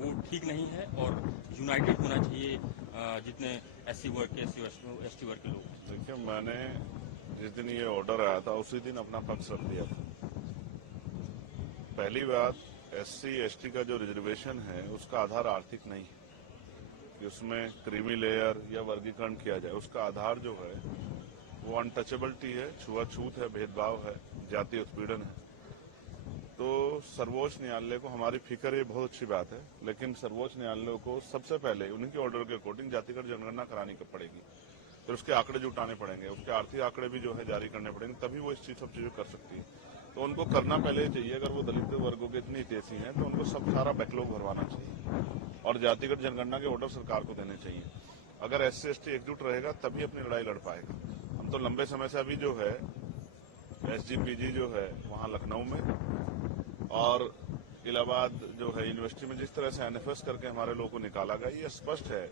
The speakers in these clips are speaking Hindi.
वो ठीक नहीं है और यूनाइटेड होना चाहिए जितने एससी वर्ग के एसटी वर्ग के लोग। देखिए, मैंने जिस दिन ये ऑर्डर आया था उसी दिन अपना पक्ष रख दिया था। पहली बात, एससी एसटी का जो रिजर्वेशन है उसका आधार आर्थिक नहीं है कि उसमें क्रीमी लेयर या वर्गीकरण किया जाए। उसका आधार जो है वो अनटचेबिलिटी है, छुआछूत है, भेदभाव है, जातीय उत्पीड़न है। तो सर्वोच्च न्यायालय को हमारी फिक्र, ये बहुत अच्छी बात है, लेकिन सर्वोच्च न्यायालय को सबसे पहले उन्हीं के ऑर्डर के अकॉर्डिंग जातिगत जनगणना करानी पड़ेगी। फिर उसके आंकड़े जुटाने पड़ेंगे, उसके आर्थिक आंकड़े भी जो है जारी करने पड़ेंगे, तभी वो सब चीजें कर सकती है। तो उनको करना पहले चाहिए। अगर वो दलित वर्गों के इतनी हितैषी हैं तो उनको सब सारा बैकलॉग भरवाना चाहिए और जातिगत जनगणना के ऑर्डर सरकार को देने चाहिए। अगर एससी एसटी एकजुट रहेगा तभी अपनी लड़ाई लड़ पाएगा। हम तो लंबे समय से अभी जो है एसजीपीजी जो है वहां लखनऊ में और इलाहाबाद जो है यूनिवर्सिटी में जिस तरह से एनएफएस करके हमारे लोगों को निकाला गया, ये स्पष्ट है।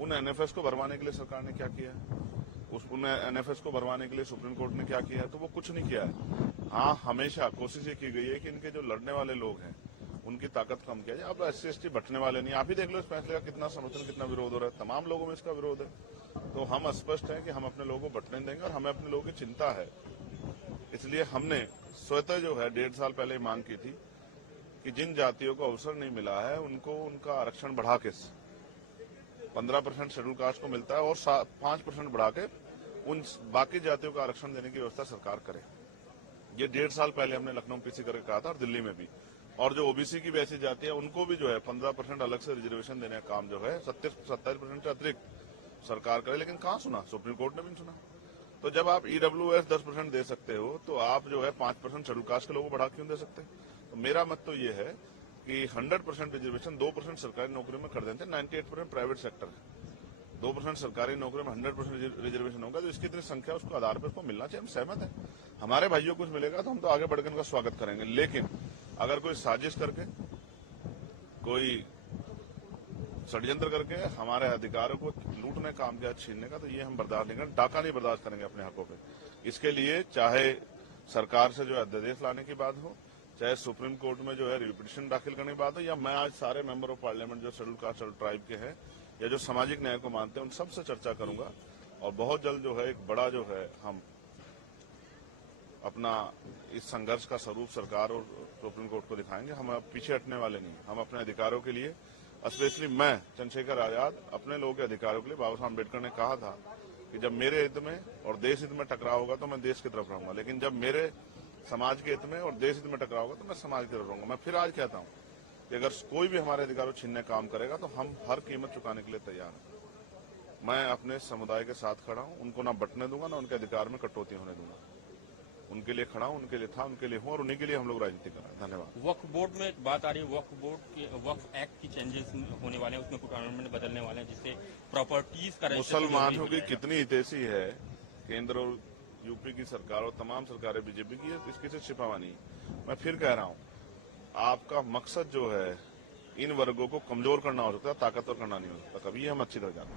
उन एनएफएस को भरवाने के लिए सरकार ने क्या किया है, उन एनएफएस को भरवाने के लिए सुप्रीम कोर्ट ने क्या किया है, तो वो कुछ नहीं किया है। हाँ, हमेशा कोशिश ये की गई है कि इनके जो लड़ने वाले लोग हैं उनकी ताकत कम किया जाए। अब एससी एसटी बटने वाले नहीं, आप ही देख लो इस फैसले का कितना समर्थन, कितना विरोध हो रहा है। तमाम लोगों में इसका विरोध है। तो हम स्पष्ट हैं कि हम अपने लोगों को बटने देंगे और हमें अपने लोगों की चिंता है। इसलिए हमने स्वतः जो है 1.5 साल पहले मांग की थी कि जिन जातियों को अवसर नहीं मिला है उनको उनका आरक्षण बढ़ा के 15% शेड्यूल कास्ट को मिलता है और 5% बढ़ा के उन बाकी जातियों का आरक्षण देने की व्यवस्था सरकार करे। ये 1.5 साल पहले हमने लखनऊ पीसी करके कहा था और दिल्ली में भी। और जो ओबीसी की वैसी जाति है उनको भी जो है 15% अलग से रिजर्वेशन देने का काम जो है 27% से अतिरिक्त सरकार करे, लेकिन कहाँ सुना, सुप्रीम कोर्ट ने भी नहीं सुना। तो जब आप ईडब्ल्यूएस 10% दे सकते हो तो आप जो है 5% शेड्यूल कास्ट के लोगों को बढ़ा क्यों दे सकते? तो मेरा मत तो ये है कि 100% रिजर्वेशन 2% सरकारी नौकरी में कर देते हैं, 98% प्राइवेट सेक्टर है। 2% सरकारी नौकरी में 100% रिजर्वेशन होगा तो इसकी इतनी संख्या उसको आधार पर उसको मिलना चाहिए। हम सहमत हैं, हमारे भाइयों को कुछ मिलेगा तो हम तो आगे बढ़कर उनका स्वागत करेंगे। लेकिन अगर कोई साजिश करके, कोई षड्यंत्र करके हमारे अधिकारों को लूटने काम किया, छीनने का, तो ये हम बर्दाश्त नहीं करेंगे। डाका नहीं बर्दाश्त करेंगे अपने हकों पे। इसके लिए चाहे सरकार से जो है अध्यादेश लाने की बात हो, चाहे सुप्रीम कोर्ट में जो है रिपिटिशन दाखिल करने की बात हो, या मैं आज सारे मेंबर ऑफ पार्लियामेंट जो शेड्यूल कास्ट शेड्यूल ट्राइब के हैं या जो सामाजिक न्याय को मानते हैं उन सबसे चर्चा करूंगा और बहुत जल्द जो है एक बड़ा जो है हम अपना इस संघर्ष का स्वरूप सरकार और सुप्रीम कोर्ट को दिखाएंगे। हम अब पीछे हटने वाले नहीं। हम अपने अधिकारों के लिए, स्पेशली मैं चंद्रशेखर आजाद, अपने लोगों के अधिकारों के लिए, बाबा साहब अम्बेडकर ने कहा था कि जब मेरे हित में और देश हित में टकराव होगा तो मैं देश की तरफ रहूंगा, लेकिन जब मेरे समाज के हित में और देश हित में टकराव होगा तो मैं समाज की तरफ रहूंगा। मैं फिर आज कहता हूं कि अगर कोई भी हमारे अधिकारों छीनने काम करेगा तो हम हर कीमत चुकाने के लिए तैयार हैं। मैं अपने समुदाय के साथ खड़ा हूं, उनको ना बटने दूंगा, ना उनके अधिकार में कटौती होने दूंगा। उनके लिए खड़ा हूं, उनके लिए था, उनके लिए हूं और उन्हीं के लिए हम लोग राजनीति कर रहे हैं। धन्यवाद। वक्फ बोर्ड में एक बात आ रही है, वक्फ बोर्ड के वक्फ एक्ट की चेंजेस होने वाले हैं, उसमें कुछ अमेंडमेंट बदलने वाले हैं जिससे प्रॉपर्टीज का मुसलमानों की कितनी हितैषी है केंद्र और यूपी की सरकार और तमाम सरकारें बीजेपी की, इसकी से छिपावा नहीं। मैं फिर कह रहा हूं, आपका मकसद जो है इन वर्गों को कमजोर करना हो सकता है, ताकतवर करना नहीं हो सकता। कभी हम अच्छी तरह जानते हैं।